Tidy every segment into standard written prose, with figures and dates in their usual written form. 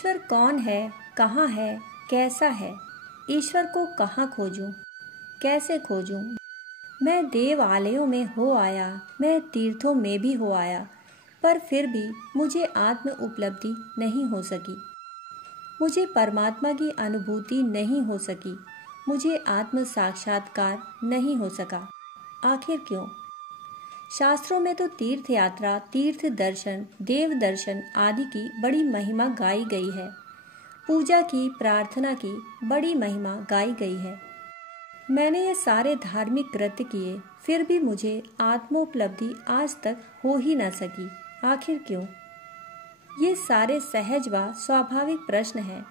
ईश्वर कौन है, कहाँ है, कैसा है? ईश्वर को कहाँ खोजूं, कैसे खोजूं? मैं देवालयों में हो आया, मैं तीर्थों में भी हो आया, पर फिर भी मुझे आत्म उपलब्धि नहीं हो सकी। मुझे परमात्मा की अनुभूति नहीं हो सकी। मुझे आत्म साक्षात्कार नहीं हो सका। आखिर क्यों? शास्त्रों में तो तीर्थ यात्रा, तीर्थ दर्शन, देव दर्शन आदि की बड़ी महिमा गाई गई है। पूजा की, प्रार्थना की बड़ी महिमा गाई गई है। मैंने ये सारे धार्मिक कृत्य किए, फिर भी मुझे आत्मोपलब्धि आज तक हो ही न सकी। आखिर क्यों? ये सारे सहज व स्वाभाविक प्रश्न हैं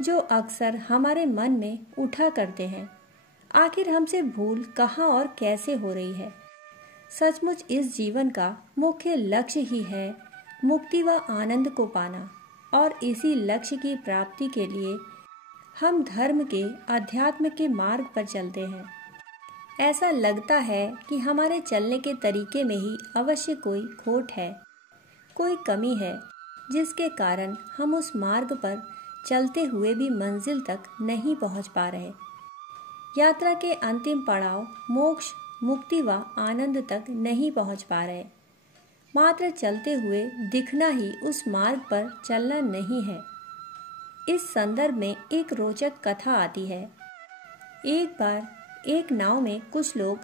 जो अक्सर हमारे मन में उठा करते हैं। आखिर हमसे भूल कहाँ और कैसे हो रही है? सचमुच इस जीवन का मुख्य लक्ष्य ही है मुक्ति व आनंद को पाना, और इसी लक्ष्य की प्राप्ति के लिए हम धर्म के, अध्यात्म के मार्ग पर चलते हैं। ऐसा लगता है कि हमारे चलने के तरीके में ही अवश्य कोई खोट है, कोई कमी है, जिसके कारण हम उस मार्ग पर चलते हुए भी मंजिल तक नहीं पहुंच पा रहे। यात्रा के अंतिम पड़ाव मोक्ष, मुक्ति व आनंद तक नहीं पहुंच पा रहे। मात्र चलते हुए दिखना ही उस मार्ग पर चलना नहीं है। इस संदर्भ में एक रोचक कथा आती है। एक बार एक नाव में कुछ लोग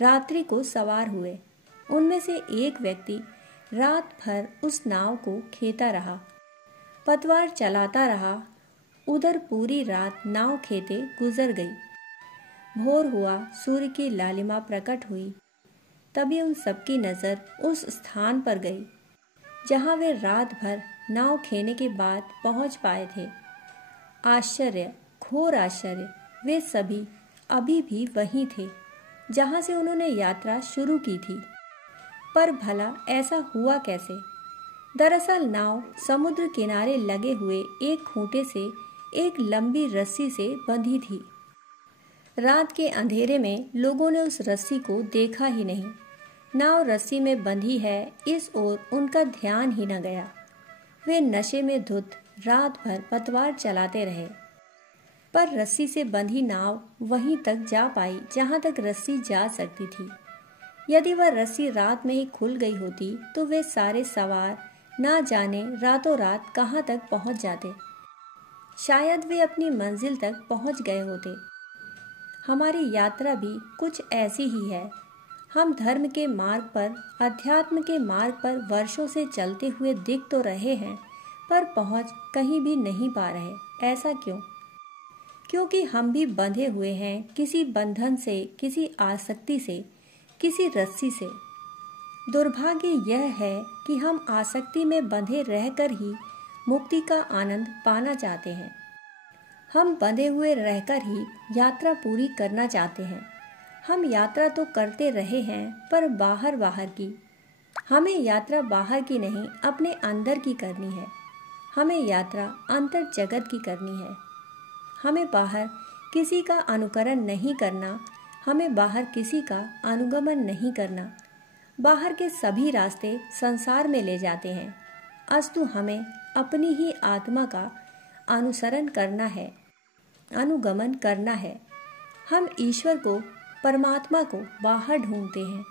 रात्रि को सवार हुए। उनमें से एक व्यक्ति रात भर उस नाव को खेता रहा, पतवार चलाता रहा। उधर पूरी रात नाव खेते गुजर गई। भोर हुआ, सूर्य की लालिमा प्रकट हुई। तभी उन सबकी नजर उस स्थान पर गई जहां वे रात भर नाव खेने के बाद पहुंच पाए थे। आश्चर्य, घोर आश्चर्य, वे सभी अभी भी वहीं थे जहां से उन्होंने यात्रा शुरू की थी। पर भला ऐसा हुआ कैसे? दरअसल नाव समुद्र किनारे लगे हुए एक खूंटे से एक लंबी रस्सी से बंधी थी। रात के अंधेरे में लोगों ने उस रस्सी को देखा ही नहीं। नाव रस्सी में बंधी है, इस ओर उनका ध्यान ही न गया। वे नशे में धुत रात भर पतवार चलाते रहे, पर रस्सी से बंधी नाव वहीं तक जा पाई जहां तक रस्सी जा सकती थी। यदि वह रस्सी रात में ही खुल गई होती तो वे सारे सवार ना जाने रातों रात कहां तक पहुंच जाते। शायद वे अपनी मंजिल तक पहुंच गए होते। हमारी यात्रा भी कुछ ऐसी ही है। हम धर्म के मार्ग पर, अध्यात्म के मार्ग पर वर्षों से चलते हुए दिख तो रहे हैं, पर पहुंच कहीं भी नहीं पा रहे। ऐसा क्यों? क्योंकि हम भी बंधे हुए हैं किसी बंधन से, किसी आसक्ति से, किसी रस्सी से। दुर्भाग्य यह है कि हम आसक्ति में बंधे रहकर ही मुक्ति का आनंद पाना चाहते हैं। हम बंधे हुए रहकर ही यात्रा पूरी करना चाहते हैं। हम यात्रा तो करते रहे हैं, पर बाहर बाहर की। हमें यात्रा बाहर की नहीं, अपने अंदर की करनी है। हमें यात्रा अंतर जगत की करनी है। हमें बाहर किसी का अनुकरण नहीं करना, हमें बाहर किसी का अनुगमन नहीं करना। बाहर के सभी रास्ते संसार में ले जाते हैं, अस्तु हमें अपनी ही आत्मा का अनुसरण करना है, अनुगमन करना है। हम ईश्वर को, परमात्मा को बाहर ढूंढते हैं,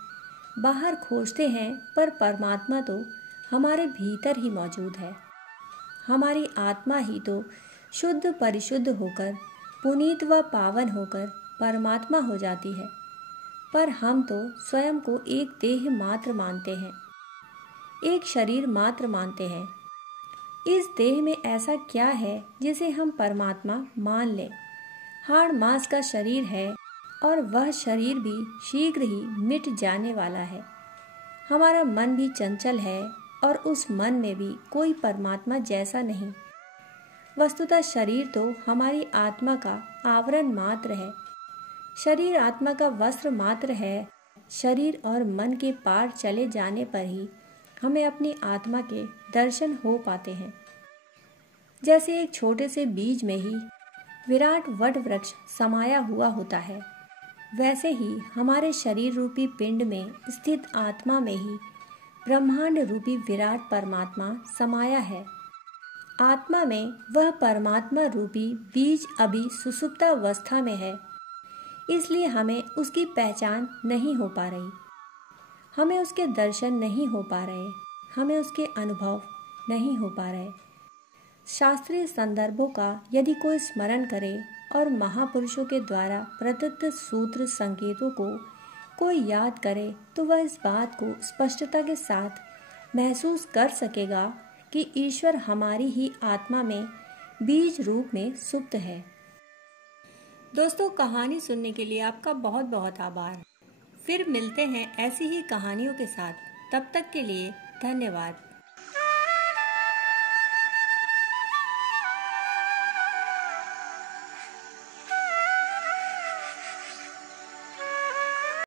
बाहर खोजते हैं, पर परमात्मा तो हमारे भीतर ही मौजूद है। हमारी आत्मा ही तो शुद्ध परिशुद्ध होकर, पुनीत व पावन होकर परमात्मा हो जाती है। पर हम तो स्वयं को एक देह मात्र मानते हैं, एक शरीर मात्र मानते हैं। इस देह में ऐसा क्या है जिसे हम परमात्मा मान लें? हाड़ मांस का शरीर है, और वह शरीर भी शीघ्र ही मिट जाने वाला है। हमारा मन भी चंचल है, और उस मन में भी कोई परमात्मा जैसा नहीं। वस्तुतः शरीर तो हमारी आत्मा का आवरण मात्र है। शरीर आत्मा का वस्त्र मात्र है। शरीर और मन के पार चले जाने पर ही हमें अपनी आत्मा के दर्शन हो पाते हैं। जैसे एक छोटे से बीज में ही विराट वट वृक्ष समाया हुआ होता है, वैसे ही हमारे शरीर रूपी पिंड में स्थित आत्मा में ही ब्रह्मांड रूपी विराट परमात्मा समाया है। आत्मा में वह परमात्मा रूपी बीज अभी सुसुप्तावस्था में है, इसलिए हमें उसकी पहचान नहीं हो पा रही, हमें उसके दर्शन नहीं हो पा रहे, हमें उसके अनुभव नहीं हो पा रहे। शास्त्रीय संदर्भों का यदि कोई स्मरण करे और महापुरुषों के द्वारा प्रदत्त सूत्र संकेतों को कोई याद करे तो वह इस बात को स्पष्टता के साथ महसूस कर सकेगा कि ईश्वर हमारी ही आत्मा में बीज रूप में सुप्त है। दोस्तों, कहानी सुनने के लिए आपका बहुत बहुत आभार। फिर मिलते हैं ऐसी ही कहानियों के साथ। तब तक के लिए धन्यवाद।